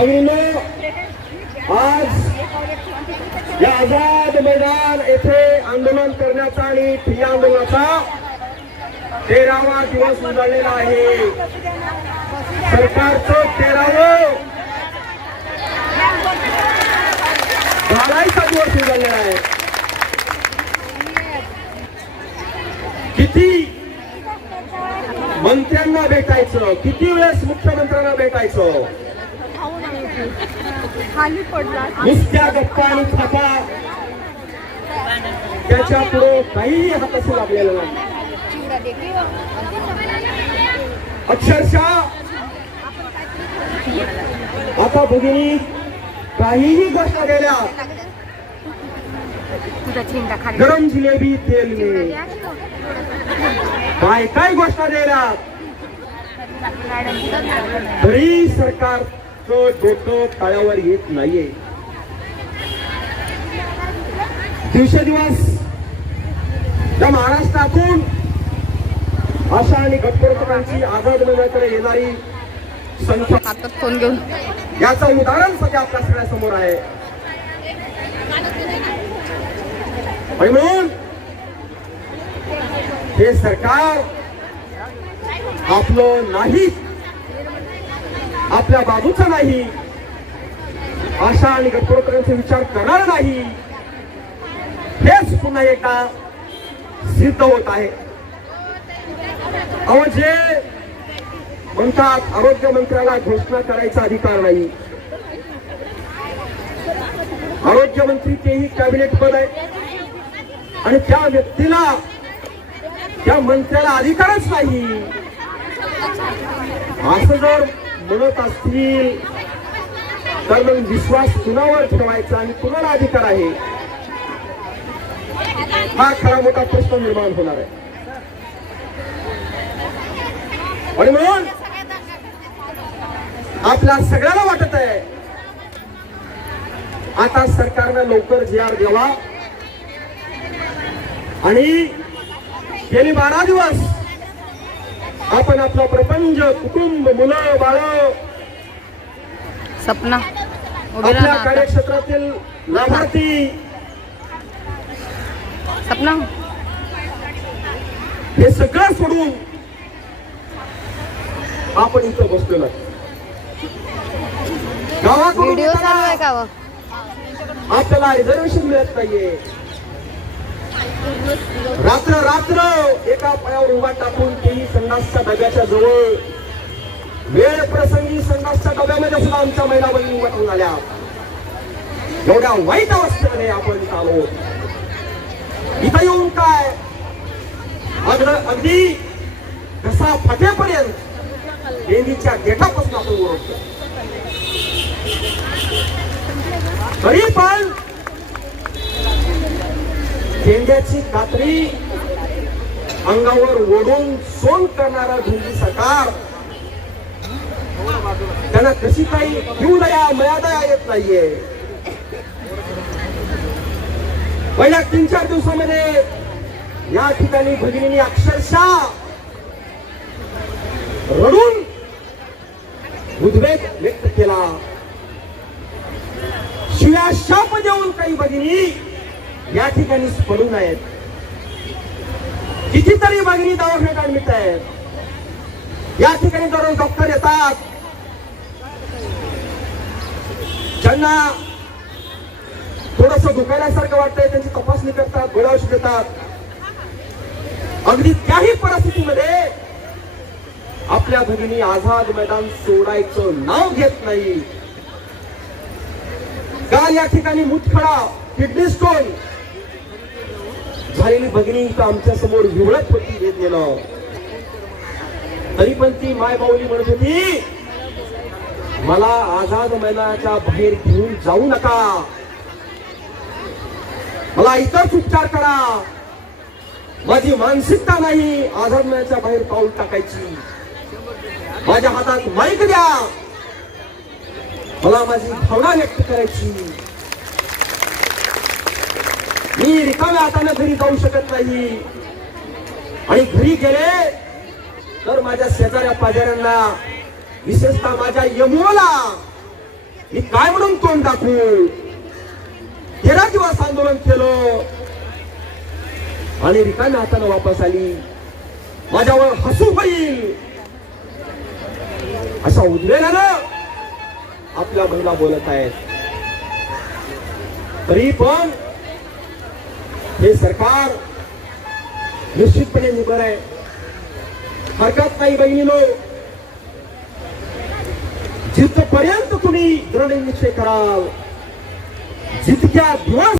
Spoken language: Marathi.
भगिनीनो आज या आझाद मैदान येथे आंदोलन करण्याचा आणि ठिय्या आंदोलनाचा तेरावा दिवस उजाडलेला आहे. सरकारचं तेरावं घालायचा दिवस उजाडलेला आहे. किती मंत्र्यांना भेटायचं किती वेळेस मुख्यमंत्र्यांना भेटायचं? खाली पडला. नुसत्या गप्पा आणि थापा. त्याच्या पुढे काहीही हाताशी लागलेलं नाही. अक्षरशः. आता भगिनी काहीही गोष्ट गेल्या गरम जिलेबी तेल काय काय गोष्ट गेल्या तरी सरकारचं डोकं तळ्यावर येत नाहीये. दिवसेदिवस या महाराष्ट्रातून आशा आणि गटप्रवर्तकांची आझाद मैदानाकडे येणारी संख्या हातात फोन घेऊन. याचं उदाहरण सध्या आपल्या सगळ्यासमोर आहे. आणि म्हणून हे सरकार आपलं नाही. आपल्या बाजूचा नाही. आशा आणि गटप्रवर्तकांचा विचार करणार नाही. हेच पुन्हा एकदा सिद्ध होत आहे. अहो जे म्हणतात आरोग्य मंत्र्याला घोषणा करायचा अधिकार नाही. आरोग्य मंत्री तेही कॅबिनेट पद आहे आणि त्या व्यक्तीला त्या मंत्र्याला अधिकारच नाही. असं जर म्हणत असतील तर मग विश्वास कुणावर ठेवायचा आणि कुणाला अधिकार आहे? हा खरा मोठा प्रश्न निर्माण होणार आहे. आणि म्हणून आपल्या सगळ्याला वाटत आहे आता सरकारनं लवकर जी आर द्यावा. आणि गेली बारा दिवस आपण आपला प्रपंच कुटुंब मुलं बाळ सपना आपल्या. कार्यक्षेत्रातील लाभार्थी सपना हे सगळं सोडून आपण इथं बसलेलो. गावाकडून व्हिडिओ चालू आहे? आपल्याला रिझर्वेशन मिळत नाहीये रात्र रात्र एका पायावर उभा टाकून तेही संडासच्या डब्याच्या जवळ. वेळ प्रसंगी संडासच्या डब्यामध्ये सुद्धा आमच्या महिला बहिणी उभा राहून आल्या. एवढ्या वाईट अवस्थेमध्ये आपण इथं आलो. इथं येऊन काय? अगदी घसा फाटेपर्यंत देवीच्या गेटापासून आपण ओळखतो तरी पण गेंड्याची कात्री अंगावर ओढून सोन करणारा ढोंगी सरकार. त्यांना कशी काही घेऊ दया मर्यादा येत नाहीये. पहिल्या तीन चार दिवसामध्ये या ठिकाणी भगिनी अक्षरशः रडून उद्वेग व्यक्त केला. शिव्या शाप देऊन काही भगिनी या ठिकाणी पडून आहेत कितीतरी मागणी दवाखान्यात ऍडमिट आहेत. या ठिकाणी दररोज डॉक्टर येतात. ज्यांना थोडस दुखायल्यासारखं वाटतंय त्यांची तपासणी करतात गोळ्या औषध देतात. अगदी त्याही परिस्थितीमध्ये आपल्या भगिनी आझाद मैदान सोडायचं नाव घेत नाही. काल या ठिकाणी मुतखडा किडनी स्टोन झालेली भगिनी इथं आमच्यासमोर विवळत पती घेत गेलं. तरी पण ती माय बाऊली म्हणत होती मला आझाद मैदानाच्या बाहेर घेऊन जाऊ नका. मला इथंच उपचार करा. माझी मानसिकता नाही आझाद मैदानाच्या बाहेर पाऊल टाकायची. माझ्या हातात माईक द्या. मला माझी भावना व्यक्त करायची. मी रिकाम्या हाताने घरी जाऊ शकत नाही. आणि घरी गेले तर माझ्या शेजाऱ्या पाजाऱ्यांना विशेषतः माझ्या यमुनाला मी काय म्हणून तोंड दाखवू? तेरा दिवस आंदोलन केलं. आणि रिकाम्या हाताने वापस आली. माझ्यावर हसू होईल. अशा उद्वेगानं आपल्या महिला बोलत आहेत. तरी पण हे सरकार निश्चितपणे उभं आहे. हरकत नाही बहिणीनो. जिथपर्यंत तुम्ही दृढ निश्चय कराल जितक्या दिवस